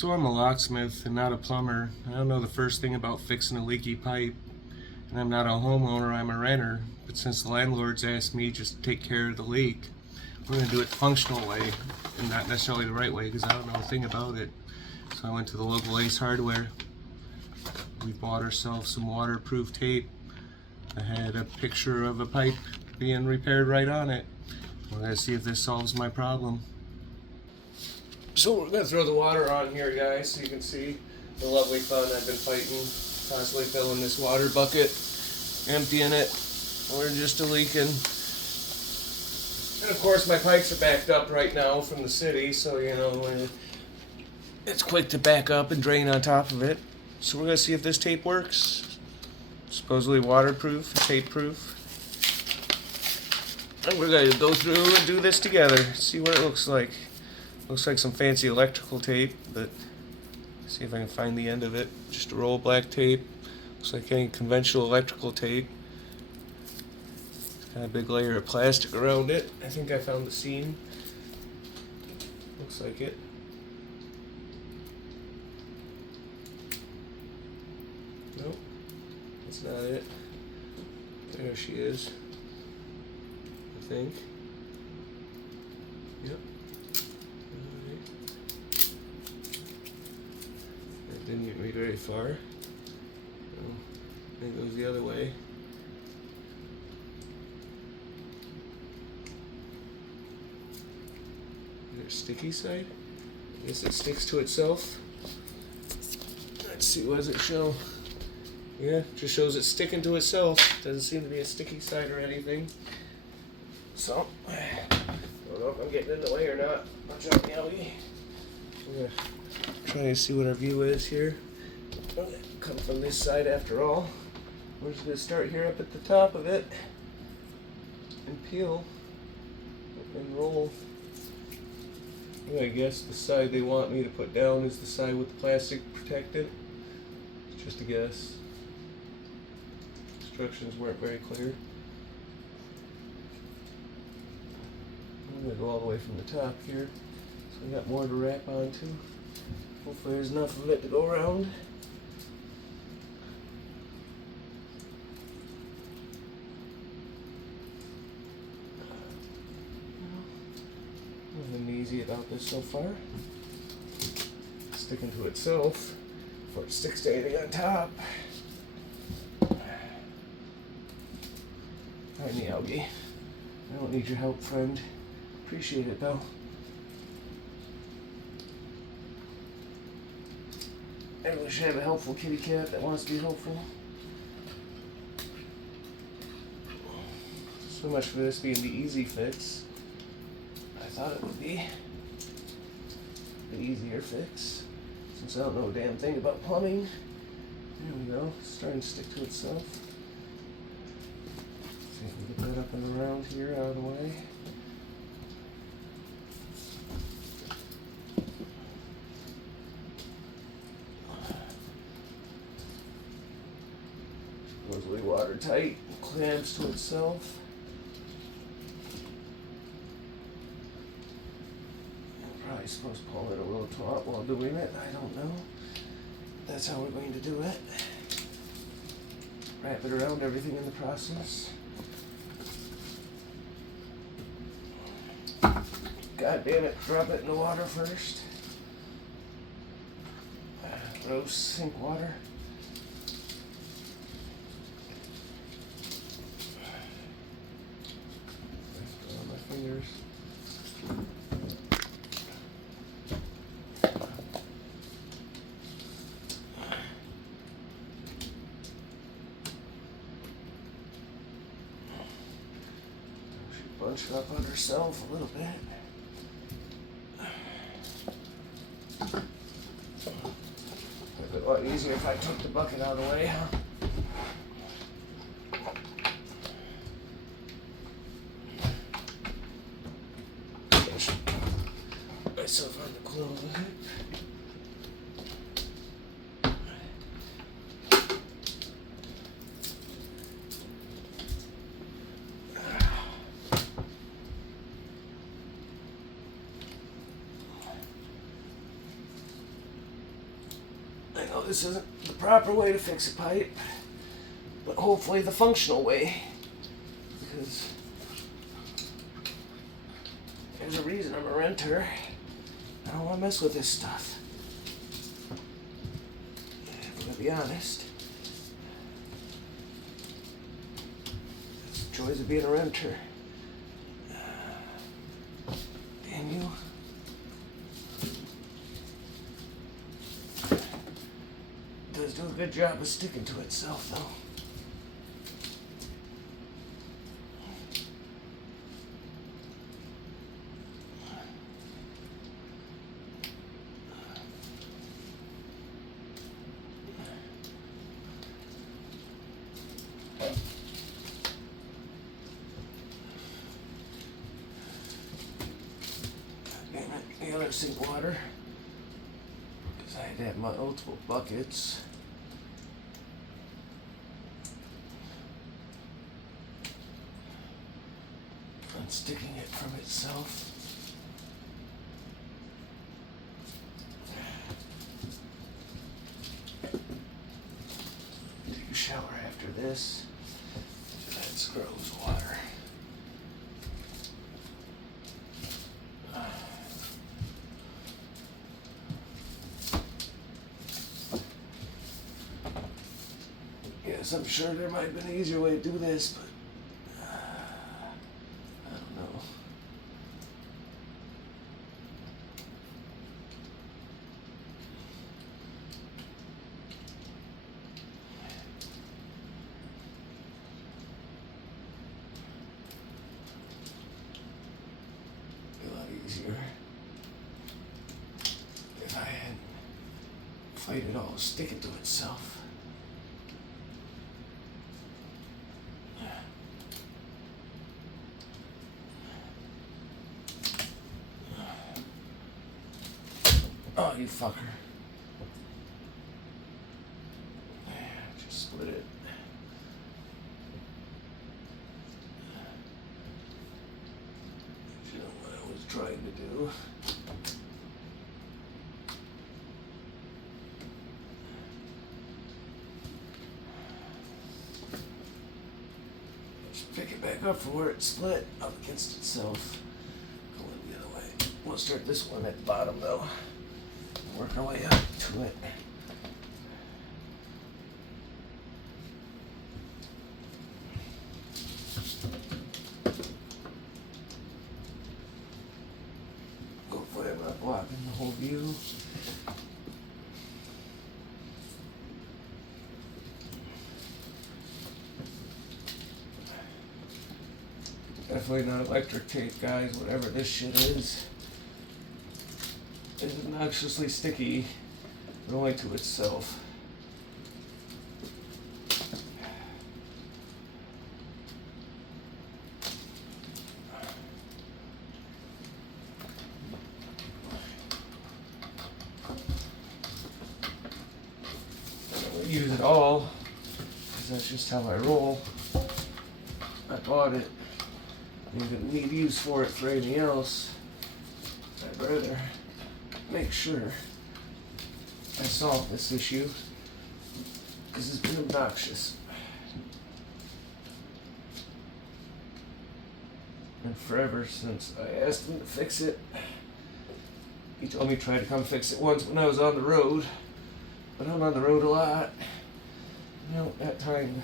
So I'm a locksmith and not a plumber. I don't know the first thing about fixing a leaky pipe. And I'm not a homeowner, I'm a renter. But since the landlord's asked me just to take care of the leak, we're going to do it the functional way and not necessarily the right way because I don't know a thing about it. So I went to the local Ace Hardware. We bought ourselves some waterproof tape. I had a picture of a pipe being repaired right on it. We're going to see if this solves my problem. So we're going to throw the water on here, guys, so you can see the lovely fun I've been fighting, constantly filling this water bucket, emptying it. We're just leaking. And of course my pipes are backed up right now from the city, so you know, it's quick to back up and drain on top of it. So we're going to see if this tape works. Supposedly waterproof, tape proof. And we're going to go through and do this together, see what it looks like. Looks like some fancy electrical tape, but see if I can find the end of it. Just a roll of black tape. Looks like any conventional electrical tape. It's got a big layer of plastic around it. I think I found the seam. Looks like it. Nope, that's not it. There she is, I think. Yep. Alright. That didn't get me very far. No, I think it goes the other way. Is there a sticky side? I guess it sticks to itself. Let's see, what does it show? Yeah, just shows it sticking to itself. Doesn't seem to be a sticky side or anything. So, I don't know if I'm getting in the way or not. Watch out, Yowie. We're gonna try and see what our view is here. Come from this side after all. We're just gonna start here up at the top of it and peel and roll. I guess the side they want me to put down is the side with the plastic protectant. It's just a guess. Instructions weren't very clear. I'm going to go all the way from the top here, so we got more to wrap onto. Hopefully there's enough of it to go around. Nothing easy about this so far. Sticking to itself before it sticks to anything on top. Hi, Miyagi. I don't need your help, friend. Appreciate it, though. Everyone should have a helpful kitty cat that wants to be helpful. So much for this being the easy fix. I thought it would be the easier fix, since I don't know a damn thing about plumbing. There we go. It's starting to stick to itself. See if we get that up and around here, out of the way. Supposedly watertight, clamps to itself. I'm probably supposed to pull it a little taut while doing it. I don't know. That's how we're going to do it. Wrap it around everything in the process. God damn it, drop it in the water first. Gross sink water. On my fingers. She bunched up on herself a little bit. It'd be a lot easier if I took the bucket out of the way, huh? Myself on the clothes. this isn't the proper way to fix a pipe, but hopefully the functional way, because there's a reason I'm a renter. I don't want to mess with this stuff. If I'm going to be honest, it's the joys of being a renter. And you does do a good job of sticking to itself, though. The other sink water, because I had to have multiple buckets. Unsticking it from itself. Take a shower after this. That's gross water. Yes, I'm sure there might have been an easier way to do this, but I don't know. Be a lot easier if I had fight it all sticking to itself. Oh, you fucker. Just split it. You know what I was trying to do. Just pick it back up from where it split up against itself. Going the other way. We'll start this one at the bottom though. Work our way up to it. Hopefully I'm not blocking the whole view. Definitely not electric tape, guys, whatever this shit is. It's obnoxiously sticky, but only to itself. I don't use it all, because that's just how I roll. I bought it. I didn't need use for it for anything else. I'd rather make sure I solve this issue because it's been obnoxious. And forever since I asked him to fix it. He told me to try to come fix it once when I was on the road, but I'm on the road a lot. You know, that time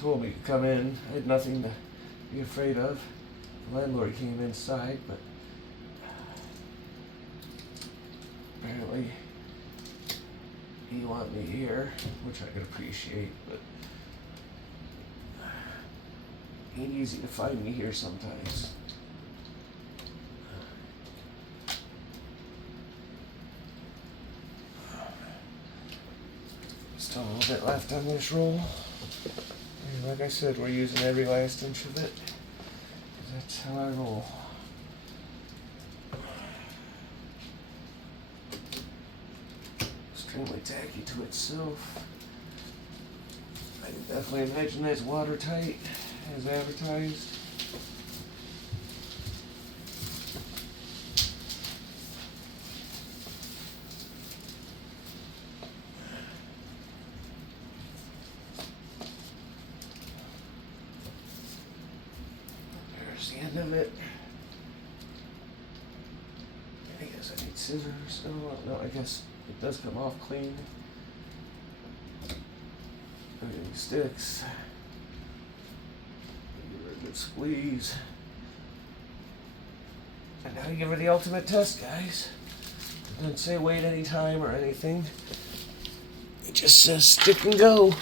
told me to come in. I had nothing to be afraid of. The landlord came inside, but apparently he wanted me here, which I could appreciate, but it ain't easy to find me here sometimes. Still a little bit left on this roll. And like I said, we're using every last inch of it. That's how I roll. Extremely tacky to itself. I can definitely imagine that's watertight as advertised. it. I guess I need scissors. Oh, no, I guess it does come off clean. Any sticks. Give her a good squeeze. And now you give her the ultimate test, guys. It doesn't say wait any time or anything. It just says stick and go.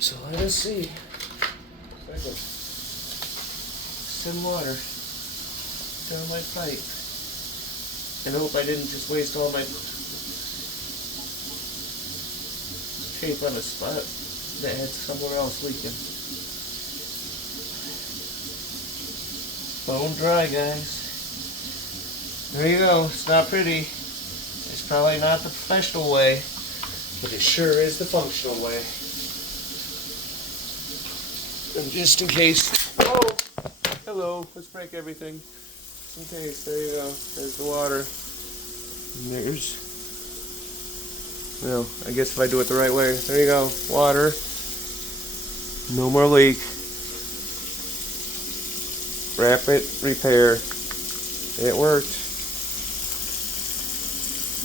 So let us see if I can send water down my pipe. And I hope I didn't just waste all my tape on a spot that had somewhere else leaking. Bone dry, guys. There you go. It's not pretty. It's probably not the professional way, but it sure is the functional way. And just in case. Oh! Hello. Let's break everything. Just in case. There you go. There's the water. And there's. Well, I guess if I do it the right way. There you go. Water. No more leak. Wrap it. Repair. It worked.